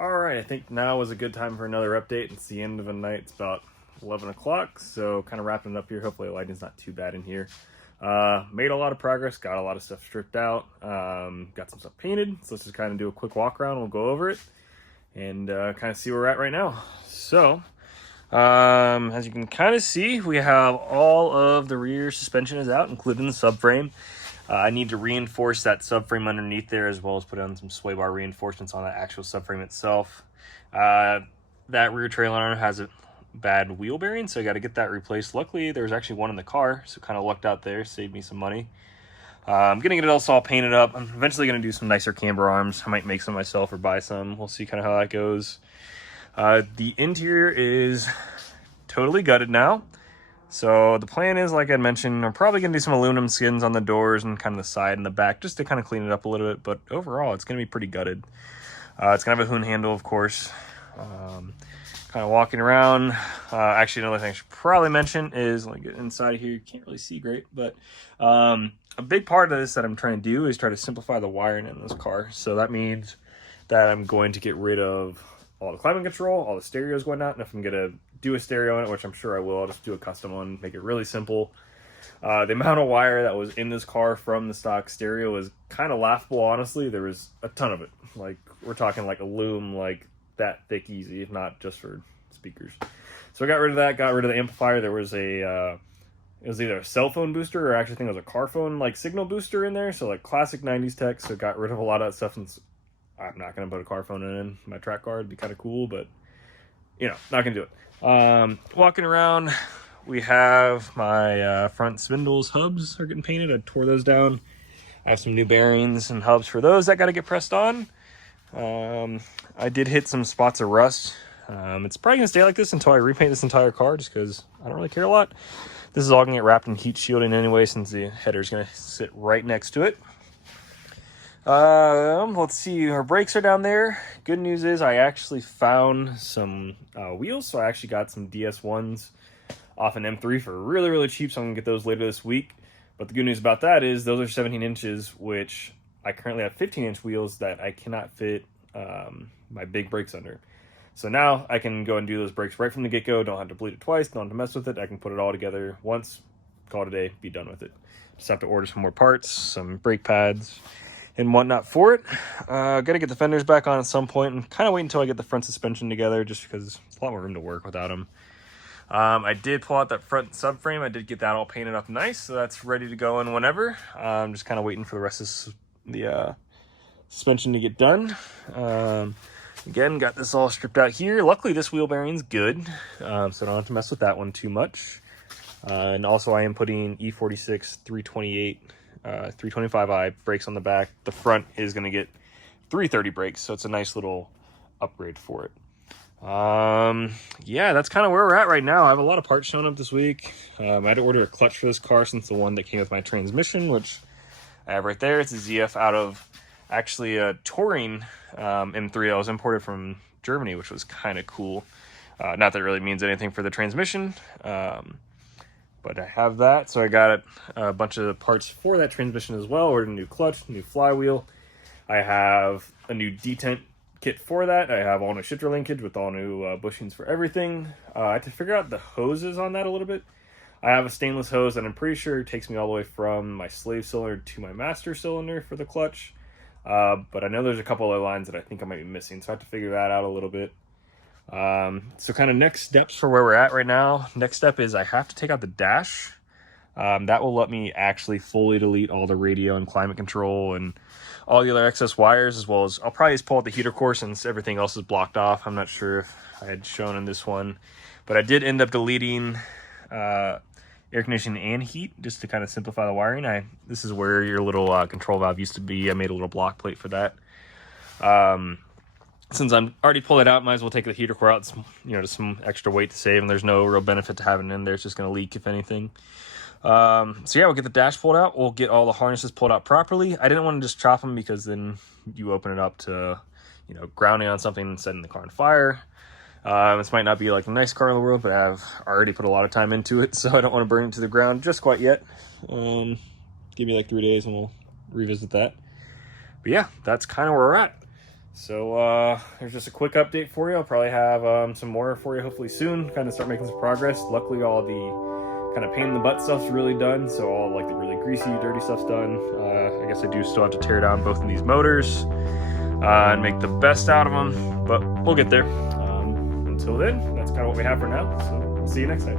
All right, I think now is a good time for another update. It's the end of the night. It's about 11 o'clock, so kind of wrapping it up here. Hopefully the lighting's not too bad in here. Made a lot of progress, got a lot of stuff stripped out, got some stuff painted. So let's just kind of do a quick walk around. We'll go over it and kind of see where we're at right now. So, as you can kind of see, we have all of the rear suspension is out, including the subframe. I need to reinforce that subframe underneath there, as well as put on some sway bar reinforcements on that actual subframe itself. That rear trailer has a bad wheel bearing, so I got to get that replaced. Luckily, there was actually one in the car, so kind of lucked out there, saved me some money. I'm gonna get it all painted up. I'm eventually gonna do some nicer camber arms. I might make some myself or buy some. We'll see kind of how that goes. The interior is totally gutted now. So the plan is, like I mentioned, I'm probably going to do some aluminum skins on the doors and kind of the side and the back just to kind of clean it up a little bit. But overall, it's going to be pretty gutted. It's going to have a hoon handle, of course. Kind of walking around. Actually, another thing I should probably mention is, like, inside of here, you can't really see great. But a big part of this that I'm trying to do is try to simplify the wiring in this car. So that means that I'm going to get rid of all the climate control, all the stereos going out, and if I'm going to do a stereo in it, which I'm sure I will, I'll just do a custom one, make it really simple. The amount of wire that was in this car from the stock stereo is kind of laughable, honestly. There was a ton of it. Like, we're talking like a loom, like that thick easy, if not just for speakers. So I got rid of that, got rid of the amplifier. There was a, it was either a cell phone booster or actually I think it was a car phone, like signal booster in there. So like classic 90s tech, so got rid of a lot of that stuff. And I'm not going to put a car phone in my track car. It'd be kind of cool, but, you know, not going to do it. Walking around, we have my front spindles, hubs are getting painted. I tore those down. I have some new bearings and hubs for those that got to get pressed on. I did hit some spots of rust. It's probably going to stay like this until I repaint this entire car, just because I don't really care a lot. This is all going to get wrapped in heat shielding anyway, since the header is going to sit right next to it. Let's see, our brakes are down there. Good news is I actually found some wheels, so I actually got some DS1s off an M3 for really, really cheap, so I'm gonna get those later this week. But the good news about that is those are 17 inches, which I currently have 15-inch wheels that I cannot fit my big brakes under. So now I can go and do those brakes right from the get-go, don't have to bleed it twice, don't have to mess with it. I can put it all together once, call it a day, be done with it. Just have to order some more parts, some brake pads, and whatnot for it. Gotta get the fenders back on at some point and kind of wait until I get the front suspension together, just because there's a lot more room to work without them. I did pull out that front subframe. I did get that all painted up nice, so that's ready to go in whenever. I'm just kind of waiting for the rest of the suspension to get done. Again, got this all stripped out here. Luckily, this wheel bearing's good, so I don't have to mess with that one too much. And also, I am putting E36 328 325i brakes on the back. The front is going to get 330 brakes, so it's a nice little upgrade for it. Yeah, that's kind of where we're at right now. I have a lot of parts showing up this week. I had to order a clutch for this car since the one that came with my transmission, which I have right there. It's a ZF out of actually a touring M3 that was imported from Germany, which was kind of cool. Not that it really means anything for the transmission, but I have that, so I got a bunch of parts for that transmission as well. Ordered a new clutch, new flywheel. I have a new detent kit for that. I have all new shifter linkage with all new bushings for everything. I have to figure out the hoses on that a little bit. I have a stainless hose that I'm pretty sure takes me all the way from my slave cylinder to my master cylinder for the clutch. But I know there's a couple other lines that I think I might be missing, so I have to figure that out a little bit. So kind of next steps for where we're at right now. Next step is I have to take out the dash. That will let me actually fully delete all the radio and climate control and all the other excess wires, as well as I'll probably just pull out the heater core since everything else is blocked off. I'm not sure if I had shown in this one, but I did end up deleting air conditioning and heat just to kind of simplify the wiring. This is where your little control valve used to be. I made a little block plate for that. Since I'm already pulled it out, might as well take the heater core out. It's, you know, just some extra weight to save, and there's no real benefit to having it in there. It's just going to leak if anything. So yeah, we'll get the dash pulled out. We'll get all the harnesses pulled out properly. I didn't want to just chop them because then you open it up to, you know, grounding on something and setting the car on fire. This might not be like the nice car in the world, but I've already put a lot of time into it, so I don't want to burn it to the ground just quite yet. Give me like 3 days and we'll revisit that. But yeah, that's kind of where we're at. So there's just a quick update for you. I'll probably have some more for you hopefully soon, kind of start making some progress. Luckily all the kind of pain in the butt stuff's really done, so all like the really greasy, dirty stuff's done. I guess I do still have to tear down both of these motors and make the best out of them, but we'll get there. Until then, that's kind of what we have for now, so we'll see you next time.